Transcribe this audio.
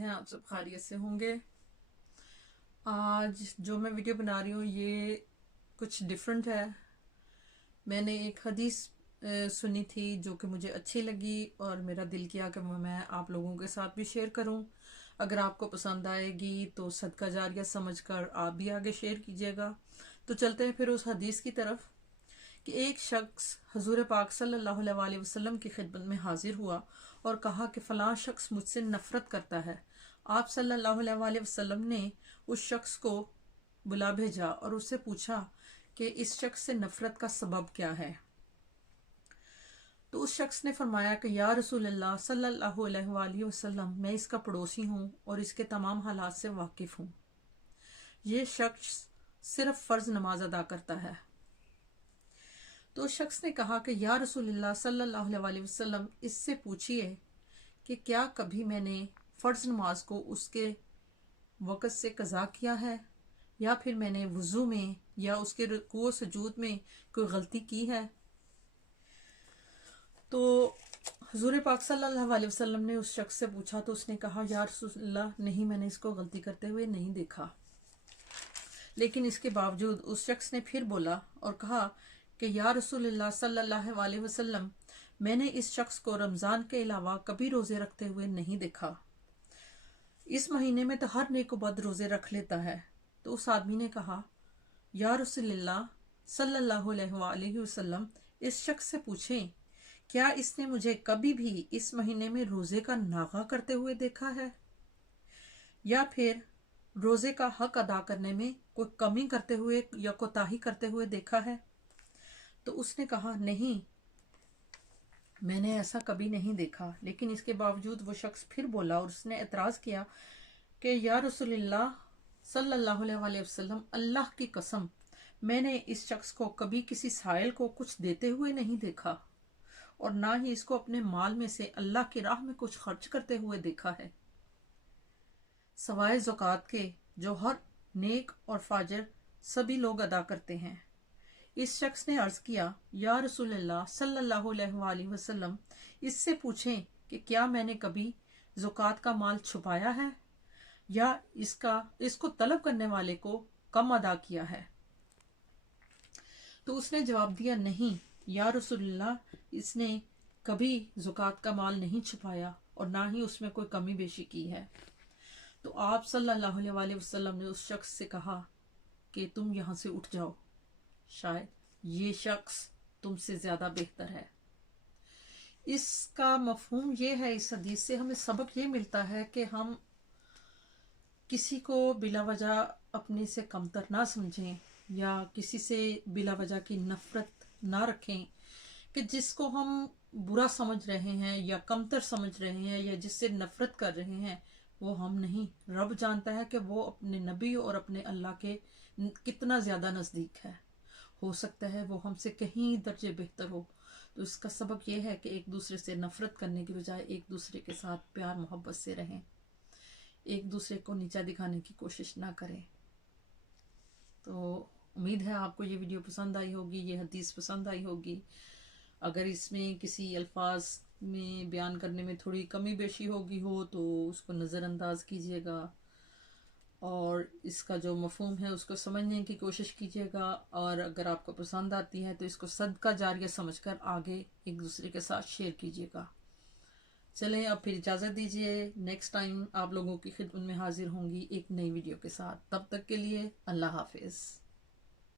हैं आप सब खैरियत से होंगे। आज जो मैं वीडियो बना रही हूँ ये कुछ डिफरेंट है। मैंने एक हदीस सुनी थी जो कि मुझे अच्छी लगी और मेरा दिल किया कि मैं आप लोगों के साथ भी शेयर करूँ। अगर आपको पसंद आएगी तो सदका जारिया समझकर आप भी आगे शेयर कीजिएगा। तो चलते हैं फिर उस हदीस की तरफ कि एक शख्स हजूर पाक सल्लल्लाहु अलैहि वसल्लम की खिदमत में हाजिर हुआ और कहा कि फ़लाँ शख्स मुझसे नफ़रत करता है। आप सल्लल्लाहु अलैहि वसल्लम ने उस शख्स को बुला भेजा और उससे पूछा कि इस शख्स से नफ़रत का सबब क्या है। तो उस शख्स ने फरमाया कि या रसूलल्लाह सल्लल्लाहु अलैहि वसल्लम, मैं इसका पड़ोसी हूँ और इसके तमाम हालात से वाकिफ़ हूँ। ये शख्स सिर्फ फ़र्ज़ नमाज अदा करता है। तो उस शख्स ने कहा कि या रसूलल्लाह सल्लल्लाहु अलैहि वसल्लम, इससे पूछिए कि क्या कभी मैंने फ़र्ज़ नमाज को उसके वक़्त से कज़ा किया है या फिर मैंने वज़ू में या उसके रुकू सजूद में कोई गलती की है। तो हुज़ूर पाक सल्लल्लाहु अलैहि वसल्लम ने उस शख्स से पूछा तो उसने कहा या रसूलल्लाह, नहीं, मैंने इसको गलती करते हुए नहीं देखा। लेकिन इसके बावजूद उस शख्स ने फिर बोला और कहा कि या रसूलल्लाह सल्लल्लाहु अलैहि वसल्लम, मैंने इस शख्स को रमज़ान के अलावा कभी रोज़े रखते हुए नहीं देखा। इस महीने में तो हर नेक-ओ-बद रोज़े रख लेता है। तो उस आदमी ने कहा या रसूलल्लाह सल्लल्लाहु अलैहि वसल्लम, इस शख्स से पूछें क्या इसने मुझे कभी भी इस महीने में रोज़े का नागा करते हुए देखा है या फिर रोज़े का हक अदा करने में कोई कमी करते हुए या कोताही करते हुए देखा है। तो उसने कहा नहीं, मैंने ऐसा कभी नहीं देखा। लेकिन इसके बावजूद वो शख्स फिर बोला और उसने एतराज़ किया कि या रसूलल्लाह सल्लल्लाहु अलैहि वसल्लम, अल्लाह की कसम, मैंने इस शख्स को कभी किसी साइल को कुछ देते हुए नहीं देखा और ना ही इसको अपने माल में से अल्लाह की राह में कुछ खर्च करते हुए देखा है, सवाए ज़कात के, जो हर नेक और फाजिर सभी लोग अदा करते हैं। इस शख्स ने अर्ज़ किया या रसूलल्लाह सल्लल्लाहु अलैहि वसल्लम, इससे पूछें कि क्या मैंने कभी ज़कात का माल छुपाया है या इसको तलब करने वाले को कम अदा किया है। तो उसने जवाब दिया नहीं या रसूलल्लाह, इसने कभी ज़कात का माल नहीं छुपाया और ना ही उसमें कोई कमी बेशी की है। तो आप सल्लल्लाहु अलैहि वसल्लम ने उस शख्स से कहा कि तुम यहाँ से उठ जाओ, शायद ये शख्स तुमसे ज़्यादा बेहतर है। इसका मफहूम ये है, इस हदीस से हमें सबक ये मिलता है कि हम किसी को बिला वजह अपने से कमतर ना समझें या किसी से बिला वजह की नफ़रत ना रखें कि जिसको हम बुरा समझ रहे हैं या कमतर समझ रहे हैं या जिससे नफ़रत कर रहे हैं वो हम नहीं। रब जानता है कि वो अपने नबी और अपने अल्लाह के कितना ज़्यादा नज़दीक है। हो सकता है वो हमसे कहीं दर्जे बेहतर हो। तो इसका सबक ये है कि एक दूसरे से नफ़रत करने की बजाय एक दूसरे के साथ प्यार मोहब्बत से रहें, एक दूसरे को नीचा दिखाने की कोशिश ना करें। तो उम्मीद है आपको ये वीडियो पसंद आई होगी, ये हदीस पसंद आई होगी। अगर इसमें किसी अल्फाज में बयान करने में थोड़ी कमी बेशी होगी हो तो उसको नज़रअंदाज कीजिएगा और इसका जो मफहूम है उसको समझने की कोशिश कीजिएगा। और अगर आपको पसंद आती है तो इसको सदका जारिया समझकर आगे एक दूसरे के साथ शेयर कीजिएगा। चलें, अब फिर इजाज़त दीजिए। नेक्स्ट टाइम आप लोगों की खिदमत में हाजिर होंगी एक नई वीडियो के साथ। तब तक के लिए अल्लाह हाफिज़।